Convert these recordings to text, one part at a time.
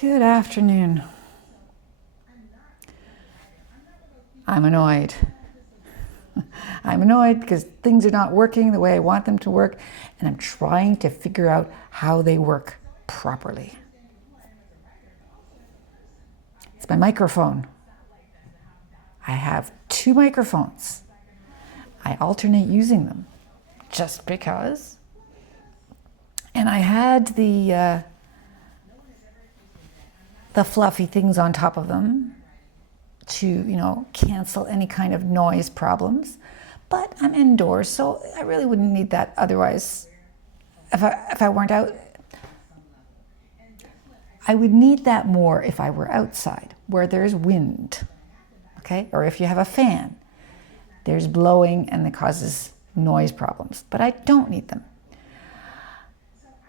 Good afternoon. I'm annoyed. I'm annoyed because things are not working the way I want them to work, and I'm trying to figure out how they work properly. It's my microphone. I have two microphones. I alternate using them just because. And I had the fluffy things on top of them to, cancel any kind of noise problems. But I'm indoors, so I really wouldn't need that otherwise. If I weren't out, I would need that more if I were outside, where there's wind, okay? Or if you have a fan, there's blowing and it causes noise problems. But I don't need them.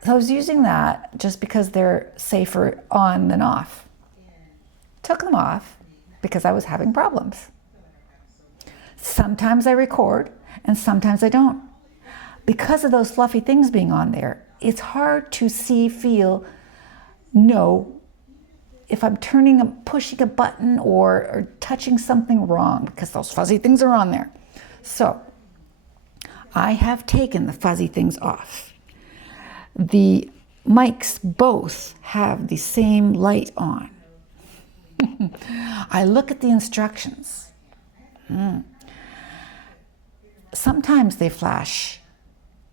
So I was using that just because they're safer on than off. Took them off because I was having problems. Sometimes I record and sometimes I don't. Because of those fluffy things being on there, it's hard to see, feel, know if I'm pushing a button or touching something wrong because those fuzzy things are on there. So I have taken the fuzzy things off. The mics both have the same light on. I look at the instructions. Sometimes they flash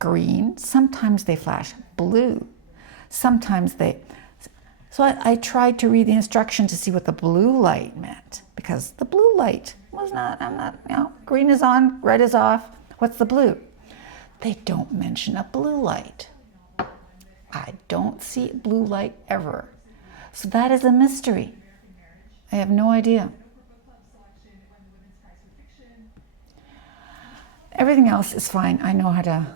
green, sometimes they flash blue, sometimes they... So I tried to read the instruction to see what the blue light meant, because the blue light was green is on, red is off. What's the blue? They don't mention a blue light. I don't see blue light ever. So that is a mystery. I have no idea. Everything else is fine. I know how to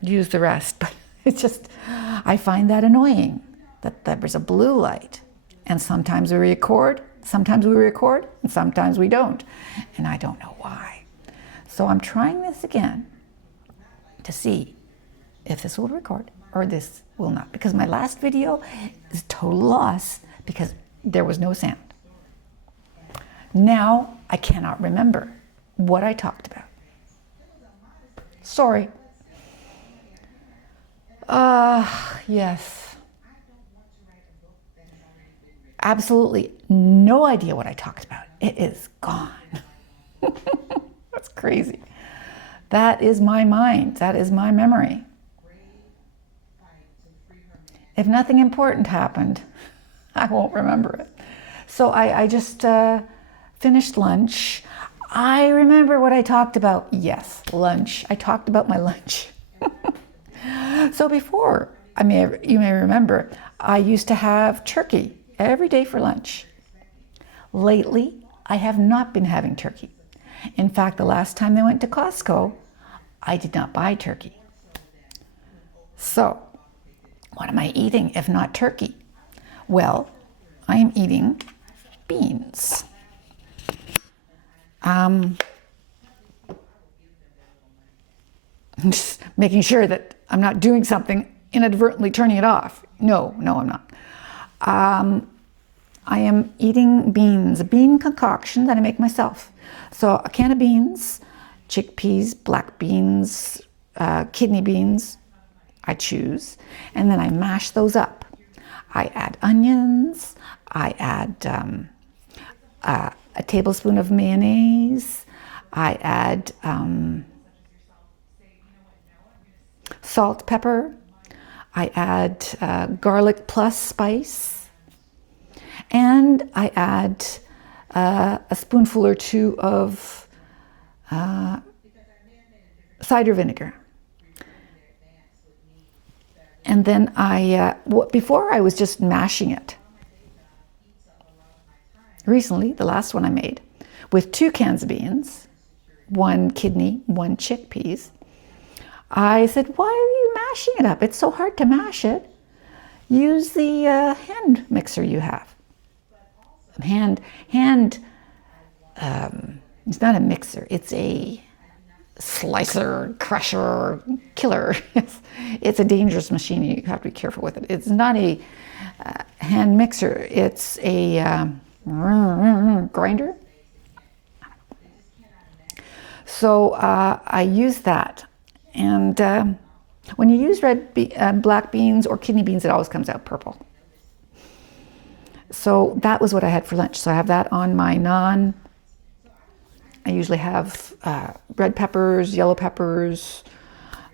use the rest, but it's just, I find that annoying that there's a blue light. And sometimes we record, and sometimes we don't. And I don't know why. So I'm trying this again to see if this will record or this will not. Because my last video is a total loss because there was no sound. Now I cannot remember what I talked about. Sorry. Yes. Absolutely no idea what I talked about. It is gone. That's crazy. That is my mind. That is my memory. If nothing important happened, I won't remember it. So I just finished lunch. I remember what I talked about. Yes, lunch. I talked about my lunch. So before, you may remember, I used to have turkey every day for lunch. Lately, I have not been having turkey. In fact, the last time I went to Costco, I did not buy turkey. So, what am I eating if not turkey? Well, I am eating beans. I'm just making sure that I'm not doing something, inadvertently turning it off. No, I'm not. I am eating beans, a bean concoction that I make myself. So a can of beans, chickpeas, black beans, kidney beans, I choose, and then I mash those up. I add onions, I add a tablespoon of mayonnaise, I add salt, pepper, I add garlic plus spice, and I add a spoonful or two of cider vinegar. And then before I was just mashing it. Recently, the last one I made, with 2 cans of beans, 1 kidney, 1 chickpeas, I said, why are you mashing it up? It's so hard to mash it. Use the hand mixer you have. It's not a mixer, it's a slicer, crusher, killer. It's a dangerous machine. You have to be careful with it. It's not a hand mixer. It's a grinder. So I use that. And when you use black beans or kidney beans, it always comes out purple. So that was what I had for lunch. So I have that on my naan. I usually have red peppers, yellow peppers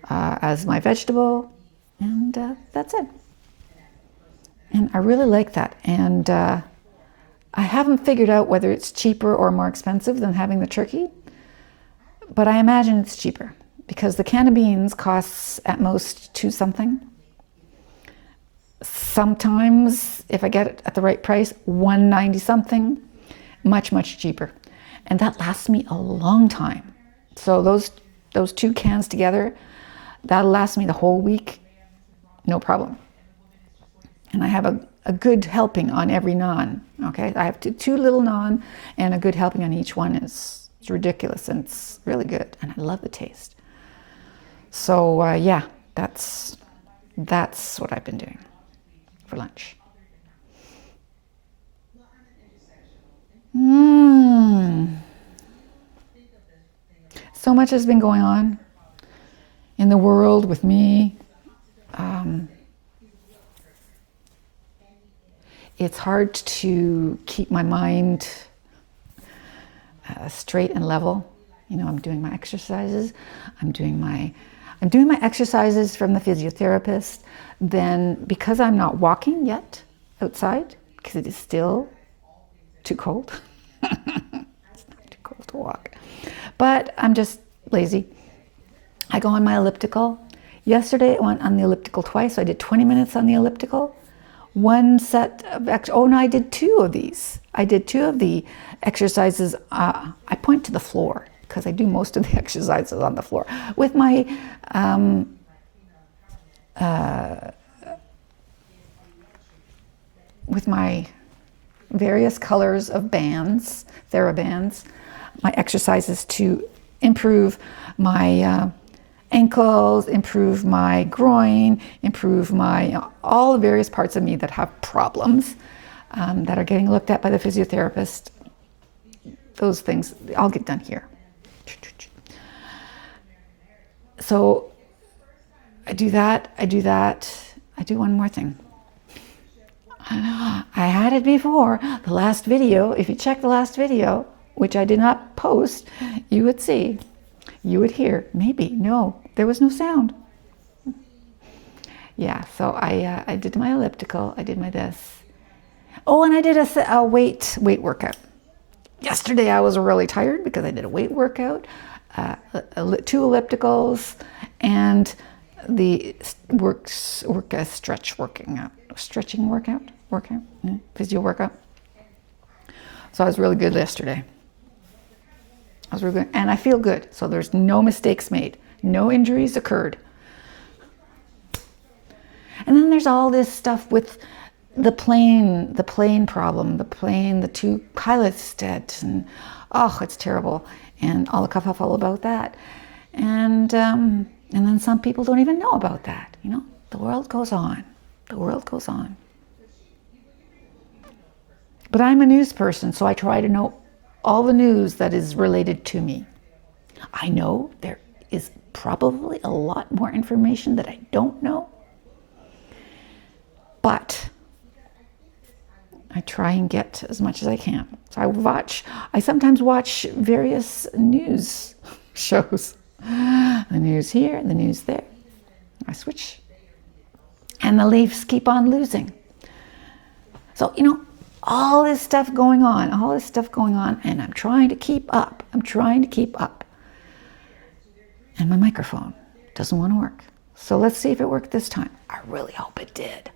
as my vegetable, and that's it. And I really like that. And I haven't figured out whether it's cheaper or more expensive than having the turkey, but I imagine it's cheaper because the can of beans costs at most $2 something. Sometimes, if I get it at the right price, $1.90 something, much, much cheaper. And that lasts me a long time. So those 2 cans together, that'll last me the whole week, no problem. And I have a good helping on every naan, okay? I have two little naan and a good helping on each one. It's ridiculous and it's really good. And I love the taste. So yeah, that's what I've been doing for lunch. So much has been going on in the world with me. It's hard to keep my mind straight and level. You know, I'm doing my exercises. I'm doing my exercises from the physiotherapist. Then, because I'm not walking yet outside, because it is still too cold. It's not too cold to walk. But I'm just lazy. I go on my elliptical. Yesterday I went on the elliptical twice. So I did 20 minutes on the elliptical. One set of I did 2 of these. I did 2 of the exercises. I point to the floor because I do most of the exercises on the floor with my various colors of bands, TheraBands, my exercises to improve my ankles, improve my groin, improve my all the various parts of me that have problems that are getting looked at by the physiotherapist. Those things, I'll get done here. So I do that. I do one more thing. I had it before, the last video. If you check the last video, which I did not post, you would see, you would hear, maybe, no, there was no sound. Yeah, so I did my elliptical, I did my this. Oh, and I did a weight workout. Yesterday I was really tired because I did a weight workout, 2 ellipticals, and the stretching workout, physio workout. So I was really good yesterday. I was really good, and I feel good. So there's no mistakes made, no injuries occurred. And then there's all this stuff with the plane problem, the 2 pilots dead, and oh, it's terrible, and all the kerfuffle about that, and then some people don't even know about that. You know, the world goes on. The world goes on. But I'm a news person, so I try to know all the news that is related to me. I know there is probably a lot more information that I don't know, but I try and get as much as I can. So I sometimes watch various news shows. The news here, the news there. I switch. And the Leafs keep on losing. So, you know, all this stuff going on, and I'm trying to keep up. And my microphone doesn't want to work. So let's see if it worked this time. I really hope it did.